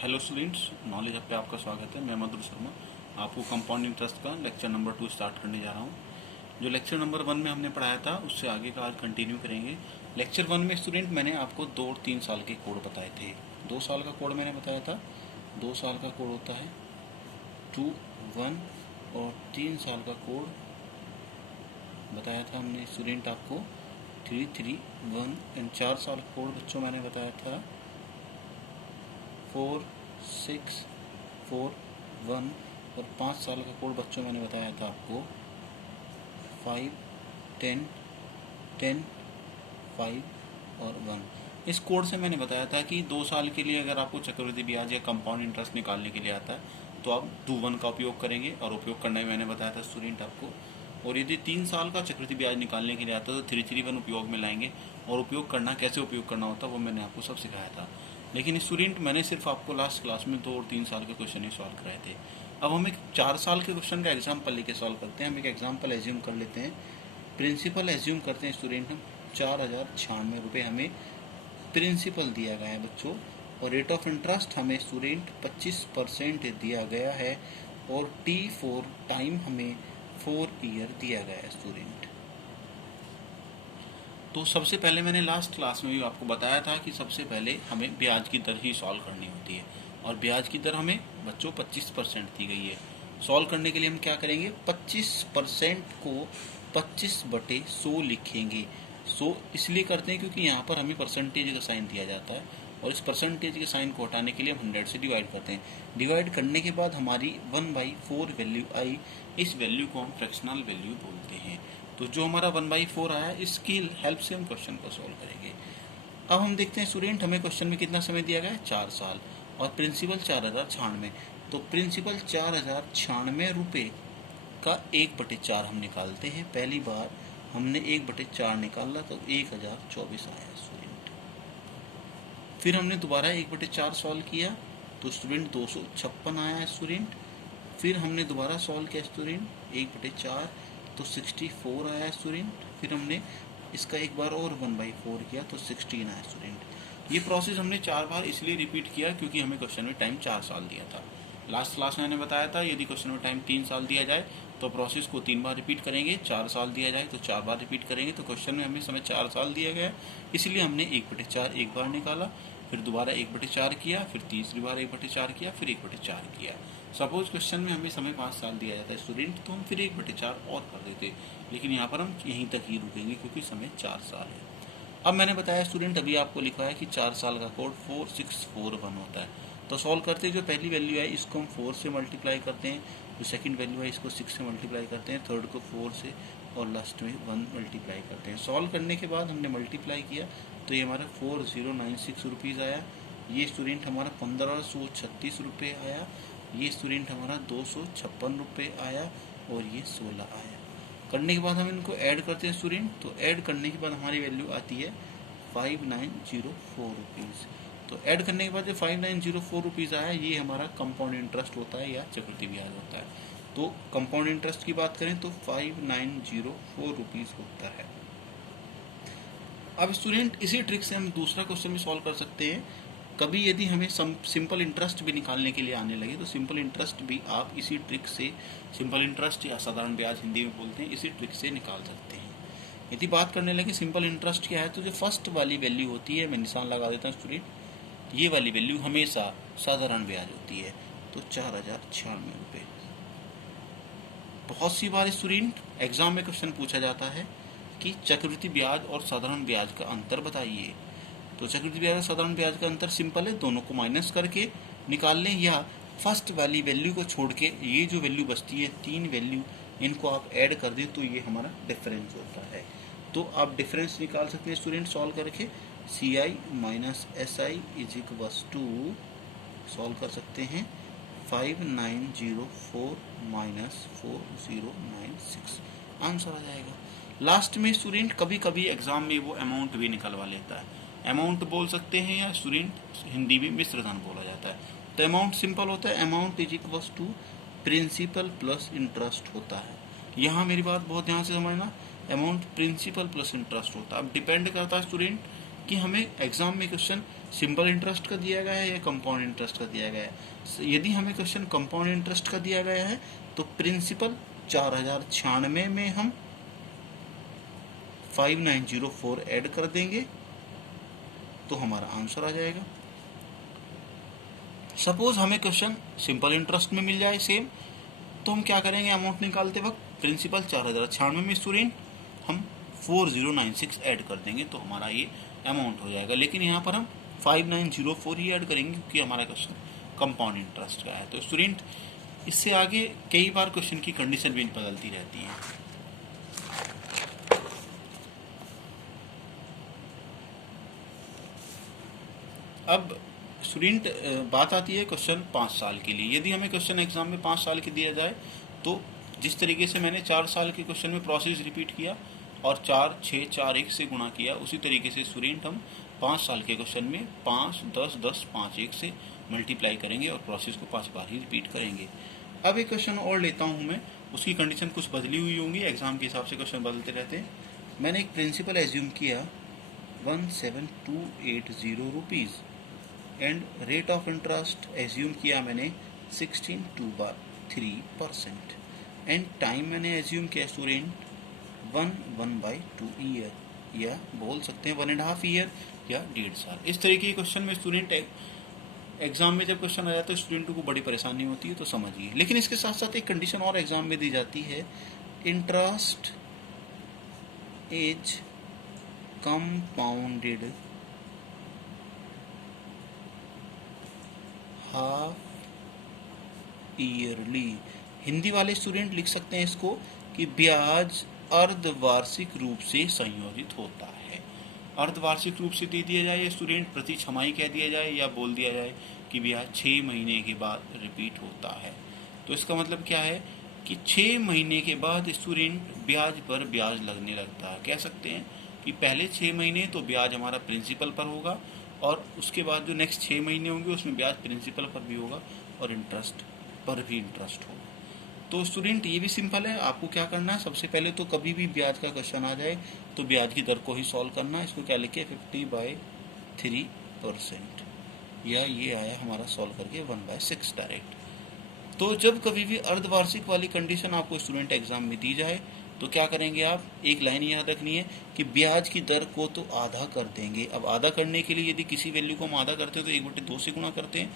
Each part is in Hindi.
हेलो स्टूडेंट्स, नॉलेज हब पे आपका स्वागत है। मैं मधुर शर्मा आपको कंपाउंड इंटरेस्ट का लेक्चर नंबर 2 स्टार्ट करने जा रहा हूँ। जो लेक्चर नंबर 1 में हमने पढ़ाया था उससे आगे का आज कंटिन्यू करेंगे। लेक्चर 1 में स्टूडेंट मैंने आपको 2 और 3 साल के कोड बताए थे। 2 साल का कोड मैंने बताया था, 2 साल का कोड होता है 2, 1 और 3 साल का कोड बताया था हमने स्टूडेंट आपको 3, 3, 1 एंड 4 साल का कोड बच्चों मैंने बताया था 4, 6, 4, 1 और 5 साल का कोड बच्चों मैंने बताया था आपको 5, 10, 10, 5 और 1। इस कोड से मैंने बताया था कि 2 साल के लिए अगर आपको चक्रवृद्धि ब्याज या कंपाउंड इंटरेस्ट निकालने के लिए आता है तो आप डू 1 का उपयोग करेंगे और उपयोग करना भी मैंने बताया था स्टूडेंट आपको। और यदि 3 साल का चक्रवृद्धि ब्याज निकालने के लिए आता है तो 331 उपयोग में लाएंगे और उपयोग करना कैसे उपयोग करना होता है वो मैंने आपको सब सिखाया था। लेकिन स्टूडेंट मैंने सिर्फ आपको लास्ट क्लास में 2 और 3 साल के क्वेश्चन ही सॉल्व कराए थे। अब हम एक 4 साल के क्वेश्चन का एग्जाम्पल लेके सॉल्व करते हैं। हम एक एग्जाम्पल एज्यूम कर लेते हैं, प्रिंसिपल एज्यूम करते हैं स्टूडेंट। हम 4096 रुपये हमें प्रिंसिपल दिया गया है बच्चों और रेट ऑफ इंटरेस्ट हमें स्टूडेंट 25% दिया गया है और T4 टाइम हमें 4 ईयर दिया गया है स्टूडेंट। तो सबसे पहले मैंने लास्ट क्लास में भी आपको बताया था कि सबसे पहले हमें ब्याज की दर ही सॉल्व करनी होती है और ब्याज की दर हमें बच्चों 25% दी गई है। सॉल्व करने के लिए हम क्या करेंगे, 25% को 25/100 लिखेंगे। 100 इसलिए करते हैं क्योंकि यहाँ पर हमें परसेंटेज का साइन दिया जाता है और इस परसेंटेज के साइन को हटाने के लिए हम 100 से डिवाइड करते हैं। डिवाइड करने के बाद हमारी 1/4 वैल्यू आई। इस वैल्यू को हम फ्रैक्शनल वैल्यू बोलते हैं। तो जो हमारा 1/4 आया इसकी हेल्प से हम क्वेश्चन को सॉल्व करेंगे। अब हम देखते हैं स्टूडेंट हमें क्वेश्चन में कितना समय दिया गया है, 4 साल और प्रिंसिपल 4096। तो प्रिंसिपल 4096 रुपये का 1/4 हम निकालते हैं। पहली बार हमने 1/4 निकाला तो 1024 आया स्टूडेंट। फिर हमने दोबारा 1/4 सॉल्व किया तो स्टूडेंट 256 आया स्टूडेंट। फिर हमने दोबारा सॉल्व किया स्टूडेंट 1/4 तो 64 आया स्टूडेंट। फिर हमने इसका एक बार और 1/4 किया तो 16 आया स्टूडेंट। ये प्रोसेस हमने 4 बार इसलिए रिपीट किया क्योंकि हमें क्वेश्चन में टाइम 4 साल दिया था। लास्ट क्लास में मैंने बताया था यदि क्वेश्चन में टाइम 3 साल दिया जाए तो प्रोसेस को 3 बार रिपीट करेंगे, 4 साल दिया जाए तो 4 बार रिपीट करेंगे। तो क्वेश्चन में हमें समय 4 साल दिया गया इसलिए हमने 1/4 एक बार निकाला, फिर दोबारा 1/4 किया, फिर तीसरी बार 1/4 किया, फिर 1/4 किया। सपोज क्वेश्चन में हमें समय 5 साल दिया जाता है स्टूडेंट तो हम फिर 1/4 और कर देते, लेकिन यहाँ पर हम यहीं तक ही रुकेंगे क्योंकि समय 4 साल है। अब मैंने बताया स्टूडेंट अभी आपको लिखा है कि 4 साल का कोड 4641 होता है। तो सॉल्व करते हैं, जो पहली वैल्यू है इसको हम 4 से मल्टीप्लाई करते हैं, जो सेकंड वैल्यू है इसको 6 से मल्टीप्लाई करते हैं, थर्ड को 4 से और लास्ट में 1 मल्टीप्लाई करते हैं। सॉल्व करने के बाद हमने मल्टीप्लाई किया तो ये हमारा 4096 रुपीज़ आया। ये स्टूडेंट हमारा 1536 रुपये आया। ये स्टूडेंट हमारा 256 रुपये आया और ये 16 आया। करने के बाद हम इनको ऐड करते हैं स्टूडेंट, तो ऐड करने के बाद हमारी वैल्यू आती है 5904 रुपीज़। तो ऐड करने के बाद जो 5904 रुपीज़ आया ये हमारा कंपाउंड इंटरेस्ट होता है या चक्रवृद्धि ब्याज होता है। तो कंपाउंड इंटरेस्ट की बात करें तो 5904 रुपीज़ होता है। अब स्टूडेंट इसी ट्रिक से हम दूसरा क्वेश्चन भी सॉल्व कर सकते हैं। कभी यदि हमें सिंपल इंटरेस्ट भी निकालने के लिए आने लगे तो सिंपल इंटरेस्ट भी आप इसी ट्रिक से, सिंपल इंटरेस्ट या साधारण ब्याज हिंदी में बोलते हैं, इसी ट्रिक से निकाल सकते हैं। यदि बात करने लगे सिंपल इंटरेस्ट क्या है तो जो फर्स्ट वाली वैल्यू होती है, मैं निशान लगा देता हूँ स्टूडेंट, ये वाली वैल्यू हमेशा साधारण ब्याज होती है। तो 4096 रुपये। बहुत सी बार स्टूडेंट एग्जाम में क्वेश्चन पूछा जाता है कि चक्रवृद्धि ब्याज और साधारण ब्याज का अंतर बताइए। तो चक्रवृद्धि ब्याज और साधारण ब्याज का अंतर सिंपल है, दोनों को माइनस करके निकाल लें या फर्स्ट वाली वैल्यू को छोड़ के ये जो वैल्यू बचती है 3 वैल्यू इनको आप ऐड कर दें तो ये हमारा डिफरेंस होता है। तो आप डिफरेंस निकाल सकते हैं स्टूडेंट सॉल्व करके, CI minus SI is equals to, solve कर सकते हैं 5904 माइनस 4096, आंसर आ जाएगा। लास्ट में स्टूडेंट कभी कभी एग्जाम में वो अमाउंट भी निकलवा लेता है, अमाउंट बोल सकते हैं या स्टूडेंट हिंदी में मिश्र धन बोला जाता है। तो अमाउंट सिंपल होता है, amount is equals to principal plus interest होता है। यहाँ मेरी बात बहुत ध्यान से समझना, अमाउंट प्रिंसिपल प्लस इंटरेस्ट होता है। अब डिपेंड करता है स्टूडेंट कि हमें एग्जाम में क्वेश्चन सिंपल इंटरेस्ट का दिया गया है या कंपाउंड इंटरेस्ट का दिया गया है। यदि हमें क्वेश्चन कंपाउंड इंटरेस्ट का दिया गया है तो प्रिंसिपल 4096 में हम 5904 ऐड कर देंगे तो हमारा आंसर आ जाएगा। सपोज हमें क्वेश्चन सिंपल इंटरेस्ट में मिल जाए सेम, तो हम क्या करेंगे, अमाउंट निकालते वक्त प्रिंसिपल 4096 में स्टूडेंट हम 4096 ऐड कर देंगे तो हमारा ये अमाउंट हो जाएगा। लेकिन यहाँ पर हम 5904 ही ऐड करेंगे क्योंकि हमारा क्वेश्चन कंपाउंड इंटरेस्ट का है। तो स्टूडेंट इससे आगे कई बार क्वेश्चन की कंडीशन भी बदलती रहती है। अब स्टूडेंट बात आती है क्वेश्चन 5 साल के लिए। यदि हमें क्वेश्चन एग्जाम में 5 साल के दिया जाए तो जिस तरीके से मैंने 4 साल के क्वेश्चन में प्रोसेस रिपीट किया और 4, 6, 4, 1 से गुणा किया, उसी तरीके से स्टूडेंट हम 5 साल के क्वेश्चन में 5, 10, 10, 5, 1 से मल्टीप्लाई करेंगे और प्रोसेस को 5 बार ही रिपीट करेंगे। अब एक क्वेश्चन और लेता हूँ मैं, उसकी कंडीशन कुछ बदली हुई होंगी, एग्जाम के हिसाब से क्वेश्चन बदलते रहते हैं। मैंने एक प्रिंसिपल एज्यूम किया 17280 rupees and rate of interest assume किया मैंने 16/3% एंड टाइम मैंने एज्यूम किया स्टूडेंट 1/2 ईयर, या बोल सकते हैं 1.5 ईयर या 1.5 साल। इस तरीके के क्वेश्चन में स्टूडेंट एग्जाम में जब क्वेश्चन आ जाता है स्टूडेंटों को बड़ी परेशानी होती है, तो समझिए। लेकिन इसके साथ साथ एक कंडीशन और एग्जाम में दी जाती है, interest is compounded half yearly. Hindi वाले स्टूडेंट लिख सकते हैं इसको कि ब्याज अर्धवार्षिक रूप से संयोजित होता है। अर्धवार्षिक रूप से दे दिया जाए या स्टूडेंट प्रति छमाही कह दिया जाए या बोल दिया जाए कि ब्याज 6 महीने के बाद रिपीट होता है, तो इसका मतलब क्या है कि 6 महीने के बाद स्टूडेंट ब्याज पर ब्याज लगने लगता है। कह सकते हैं कि पहले 6 महीने तो ब्याज हमारा प्रिंसिपल पर होगा और उसके बाद जो नेक्स्ट 6 महीने होंगे उसमें ब्याज प्रिंसिपल पर भी होगा और इंटरेस्ट पर भी इंटरेस्ट होगा। तो स्टूडेंट ये भी सिंपल है, आपको क्या करना है, सबसे पहले तो कभी भी ब्याज का क्वेश्चन आ जाए तो ब्याज की दर को ही सॉल्व करना है। इसको क्या लिखे 50/3%, या ये आया हमारा सॉल्व करके 1/6 डायरेक्ट। तो जब कभी भी अर्धवार्षिक वाली कंडीशन आपको स्टूडेंट एग्जाम में दी जाए तो क्या करेंगे आप, एक लाइन याद रखनी है कि ब्याज की दर को तो आधा कर देंगे। अब आधा करने के लिए यदि किसी वैल्यू को हम आधा करते हैं तो 1/2 से गुणा करते हैं,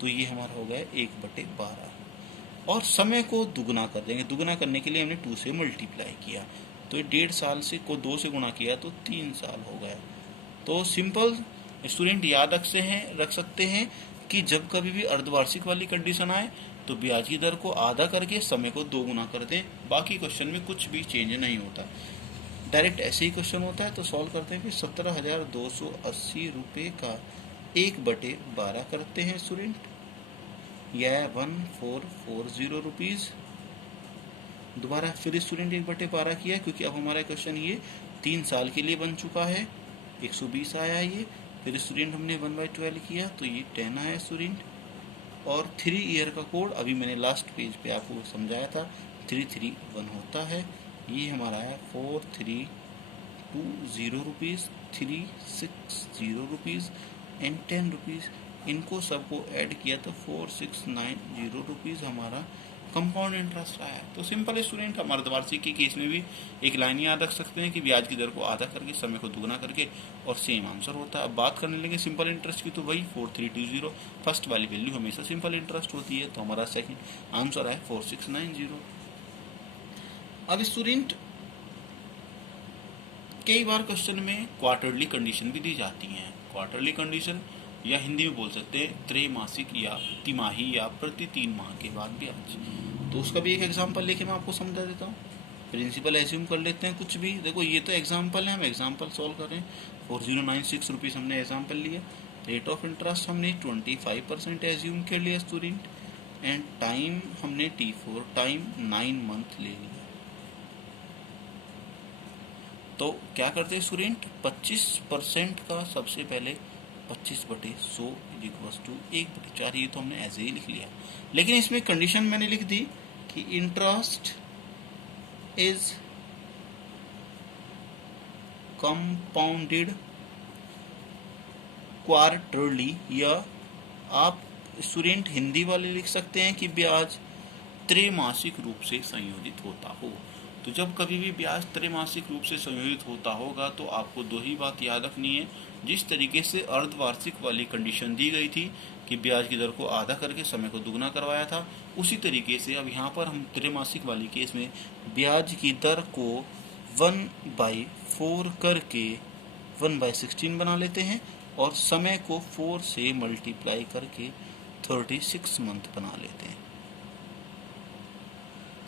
तो ये हमारा हो गया 1/12 और समय को दुगना कर देंगे। दुगना करने के लिए हमने 2 से मल्टीप्लाई किया, तो ये 1.5 साल से को 2 से गुणा किया तो 3 साल हो गया। तो सिंपल स्टूडेंट याद रख सकते हैं कि जब कभी भी अर्धवार्षिक वाली कंडीशन आए तो ब्याज की दर को आधा करके समय को 2 गुना कर दें। बाकी क्वेश्चन में कुछ भी चेंज नहीं होता, डायरेक्ट ऐसे ही क्वेश्चन होता है। तो सॉल्व करते हैं कि 17,280 रुपये का 1/12 करते हैं स्टूडेंट, यह 1440 रुपीज़। दोबारा फिर स्टूडेंट 1/12 किया क्योंकि अब हमारा क्वेश्चन ये 3 साल के लिए बन चुका है, 120 आया ये। फिर स्टूडेंट हमने 1/12 किया तो ये 10 आया स्टूडेंट, और 3 ईयर का कोड अभी मैंने लास्ट पेज पे आपको समझाया था 331 होता है। ये हमारा है 4320 रुपीज़, 360 रुपीज़ एंड 10 रुपीज़। इनको सबको ऐड किया तो 4690 रुपीज़ हमारा कंपाउंड इंटरेस्ट आया। तो सिंपल स्टूडेंट हम अर्धवार्षिक के केस में भी एक लाइन याद रख सकते हैं कि ब्याज की दर को आधा करके समय को दुगना करके और सेम आंसर होता है। अब बात करने लगे सिंपल इंटरेस्ट की, तो वही 4320 फर्स्ट वाली वैल्यू हमेशा सिंपल इंटरेस्ट होती है, तो हमारा सेकंड आंसर है 4690। अब स्टूडेंट कई बार क्वेश्चन में क्वार्टरली कंडीशन भी दी जाती हैं। क्वार्टरली कंडीशन या हिंदी में बोल सकते हैं त्रैमासिक या तिमाही या प्रति 3 माह के बाद ब्याज। तो उसका भी एक एग्जांपल लेके मैं आपको समझा देता हूँ। प्रिंसिपल एज्यूम कर लेते हैं कुछ भी, देखो ये तो एग्जांपल है, हम एग्जांपल सॉल्व कर रहे हैं। 4096 रुपीज़ हमने एग्जांपल लिया, रेट ऑफ इंटरेस्ट हमने 25% एज्यूम कर लिया स्टूडेंट, एंड टाइम हमने T4 टाइम 9 मंथ ले लिया। तो क्या करते हैं स्टूडेंट, 25% का सबसे पहले 25/100 = 1/4, ये तो हमने ऐसे ही लिख लिया। लेकिन इसमें कंडीशन मैंने लिख दी कि इंटरेस्ट इज कंपाउंडेड क्वार्टरली, या आप स्टूडेंट हिंदी वाले लिख सकते हैं कि ब्याज त्रैमासिक रूप से संयोजित होता हो। तो जब कभी भी ब्याज त्रैमासिक रूप से संयोजित होता होगा तो आपको दो ही बात याद रखनी है। जिस तरीके से अर्धवार्षिक वाली कंडीशन दी गई थी कि ब्याज की दर को आधा करके समय को दुगना करवाया था, उसी तरीके से अब यहाँ पर हम त्रैमासिक वाली केस में ब्याज की दर को 1/4 करके 1/16 बना लेते हैं और समय को 4 से मल्टीप्लाई करके 36 मंथ बना लेते हैं।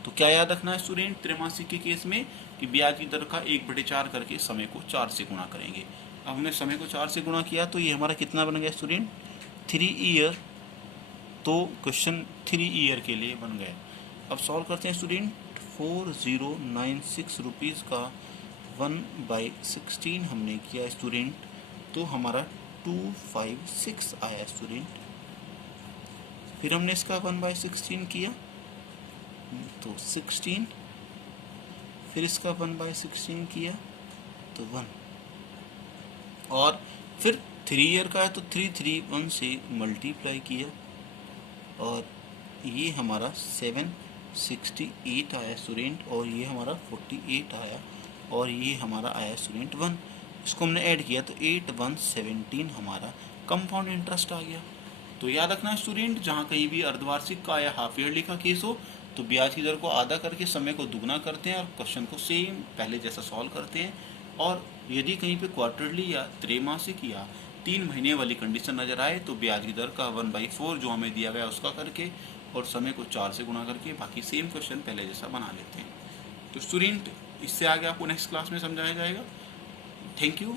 तो क्या याद रखना है स्टूडेंट त्रैमासिक के केस में कि ब्याज की दर का 1/4 करके समय को 4 से गुणा करेंगे। अब हमने समय को 4 से गुणा किया तो ये हमारा कितना बन गया स्टूडेंट 3 ईयर। तो क्वेश्चन 3 ईयर के लिए बन गए। अब सॉल्व करते हैं स्टूडेंट। 4096 रुपीज़ का 1/16 हमने किया स्टूडेंट, तो हमारा 256 आया स्टूडेंट। फिर हमने इसका 1/16 किया तो 16, फिर इसका 1/16 किया तो 1, और फिर 3 ईयर का है तो 331 से मल्टीप्लाई किया और ये हमारा 768 आया स्टूडेंट, और ये हमारा 48 आया, और ये हमारा आया स्टूडेंट 1। इसको हमने ऐड किया तो 8117 हमारा कंपाउंड इंटरेस्ट आ गया। तो याद रखना स्टूडेंट, जहाँ कहीं भी अर्धवार्षिक का या हाफ ईयरली का केस हो तो ब्याज की दर को आधा करके समय को दुगना करते हैं और क्वेश्चन को सेम पहले जैसा सॉल्व करते हैं। और यदि कहीं पे क्वार्टरली या त्रैमासिक या 3 महीने वाली कंडीशन नज़र आए तो ब्याज की दर का 1/4 जो हमें दिया गया उसका करके और समय को 4 से गुणा करके बाकी सेम क्वेश्चन पहले जैसा बना लेते हैं। तो स्टूडेंट इससे आगे आपको नेक्स्ट क्लास में समझाया जाएगा। Thank you.